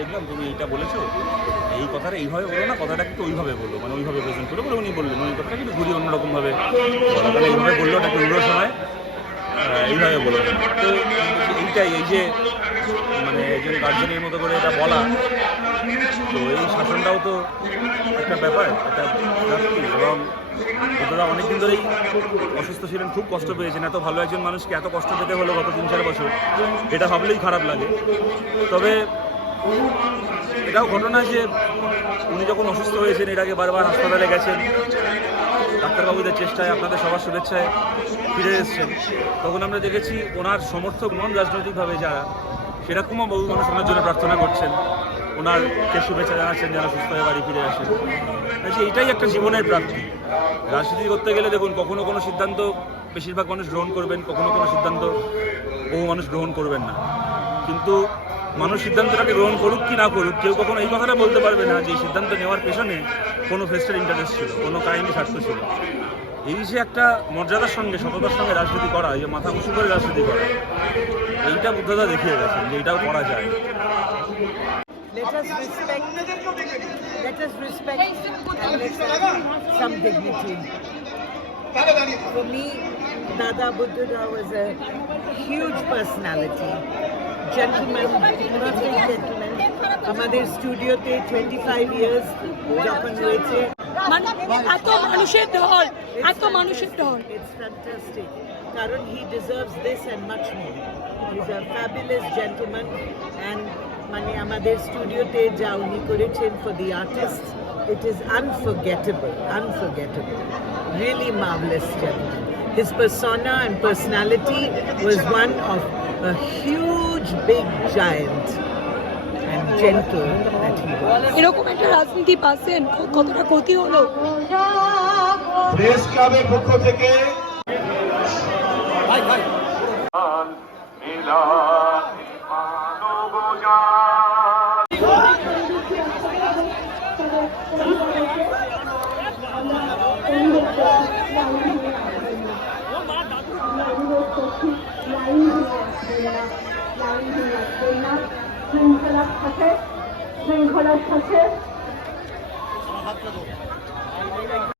দেখলাম তুমি এইটা বলেছো, এই কথাটা এইভাবে বলো না, কথাটা কিন্তু ওইভাবে বললো, মানে ওইভাবে প্রেজেন্ট করে বলে উনি বললেন, ওই কথাটা কিন্তু ঘুরিয়ে অন্যরকমভাবে বলা, মানে এইভাবে বললো ওটা কিন্তু উড়োর সময় এইভাবে বলো। তো এইটাই, এই যে মানে একজন গার্জেনের মতো করে এটা বলা, তো এই শাসনটাও তো একটা ব্যাপার, একটা প্রাপ্তি। এবং ওনারা অনেকদিন ধরেই অসুস্থ ছিলেন, খুব কষ্ট পেয়েছেন। এত ভালো একজন মানুষকে এত কষ্ট পেতে হলো গত 3-4 বছর, এটা ভাবলেই খারাপ লাগে। তবে এটাও ঘটনা যে উনি যখন অসুস্থ হয়েছেন, এর আগে বারবার হাসপাতালে গেছেন, ডাক্তারবাবুদের চেষ্টায়, আপনাদের সবার শুভেচ্ছায় ফিরে এসেছেন। তখন আমরা দেখেছি ওনার সমর্থক নন রাজনৈতিকভাবে যারা, সেরকমও বহু মানুষ ওনার জন্য প্রার্থনা করছেন, ওনারকে শুভেচ্ছা জানাচ্ছেন যেন সুস্থ হয়ে বাড়ি ফিরে আসেন। এইটাই একটা জীবনের প্রাপ্তি। রাজনীতি করতে গেলে দেখুন, কখনো কোনো সিদ্ধান্ত বেশিরভাগ মানুষ গ্রহণ করবেন, কখনো কোনো সিদ্ধান্ত বহু মানুষ গ্রহণ করবেন না। কিন্তু মানুষ সিদ্ধান্তটাকে গ্রহণ করুক কি না করুক, কেউ কখনো এই কথাটা বলতে পারবে না যে এই সিদ্ধান্ত নেওয়ার পেছনে কোনো ফেস্টের ইন্টারেস্ট ছিল, কোনো কাহিনী স্বার্থ ছিল। এই যে একটা মর্যাদার সঙ্গে, সততার সঙ্গে রাজনীতি করা, এই যে মাথা উঁচু করে রাজনীতি করা, এইটা বুদ্ধতা দেখিয়ে গেছেন যে এটাও করা যায়। Let us respect and let's have some dignity. For me, Dada Buddha was a huge personality. Gentleman, perfect gentleman. আমাদের স্টুডিওতে 25 years যখন হয়েছে, এত মানুষের ঢল, এত মানুষের ঢল। It's fantastic. কারণ he deserves this and much more. He's a fabulous gentleman and মানে আমাদের স্টুডিওতে যা উনি করেছেন for the artists, it is unforgettable, really marvelous gentleman. His persona and personality was one of a huge big giant and gentle that he was. এরকম একটা রাজনীতি পাচ্ছেন, কতটা ক্ষতি হলো। প্রেস ক্লাবের পক্ষ থেকে শৃঙ্খলার সাথে